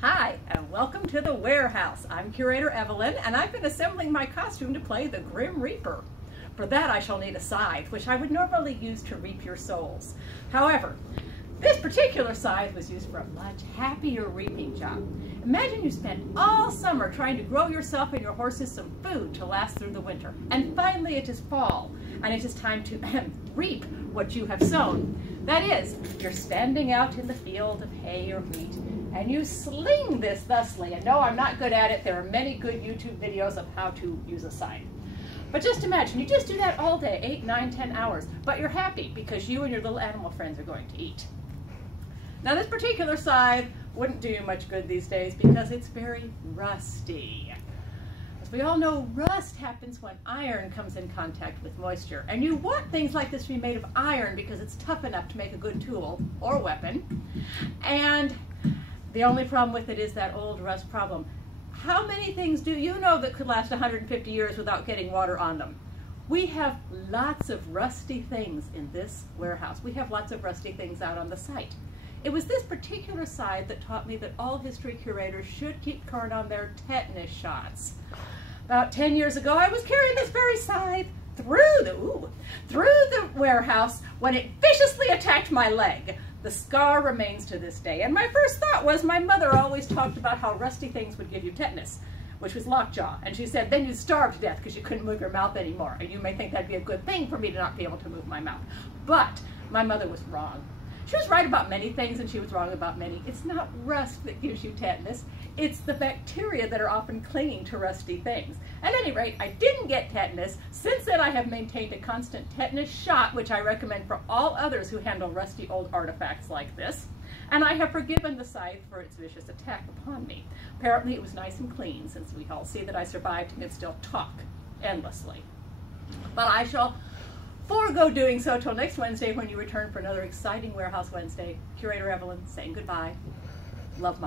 Hi, and welcome to the warehouse. I'm Curator Evelyn, and I've been assembling my costume to play the Grim Reaper. For that, I shall need a scythe, which I would normally use to reap your souls. However, this particular scythe was used for a much happier reaping job. Imagine you spent all summer trying to grow yourself and your horses some food to last through the winter, and finally it is fall, and it is time to reap what you have sown. That is, you're standing out in the field of hay or wheat, and you sling this thusly. And no, I'm not good at it. There are many good YouTube videos of how to use a scythe. But just imagine, you just do that all day, 8, 9, 10 hours, but you're happy because you and your little animal friends are going to eat. Now this particular scythe wouldn't do you much good these days because it's very rusty. As we all know, rust happens when iron comes in contact with moisture. And you want things like this to be made of iron because it's tough enough to make a good tool or weapon. And the only problem with it is that old rust problem. How many things do you know that could last 150 years without getting water on them? We have lots of rusty things in this warehouse. We have lots of rusty things out on the site. It was this particular scythe that taught me that all history curators should keep current on their tetanus shots. About 10 years ago, I was carrying this very scythe through the warehouse when it viciously attacked my leg. The scar remains to this day. And my first thought was my mother always talked about how rusty things would give you tetanus, which was lockjaw. And she said, then you'd starve to death because you couldn't move your mouth anymore. And you may think that'd be a good thing for me to not be able to move my mouth. But my mother was wrong. She was right about many things and she was wrong about many. It's not rust that gives you tetanus. It's the bacteria that are often clinging to rusty things. At any rate, I didn't get tetanus. Since then, I have maintained a constant tetanus shot, which I recommend for all others who handle rusty old artifacts like this. And I have forgiven the scythe for its vicious attack upon me. Apparently, it was nice and clean, since we all see that I survived and can still talk endlessly. But I shall forego doing so till next Wednesday when you return for another exciting Warehouse Wednesday. Curator Evelyn saying goodbye. Love my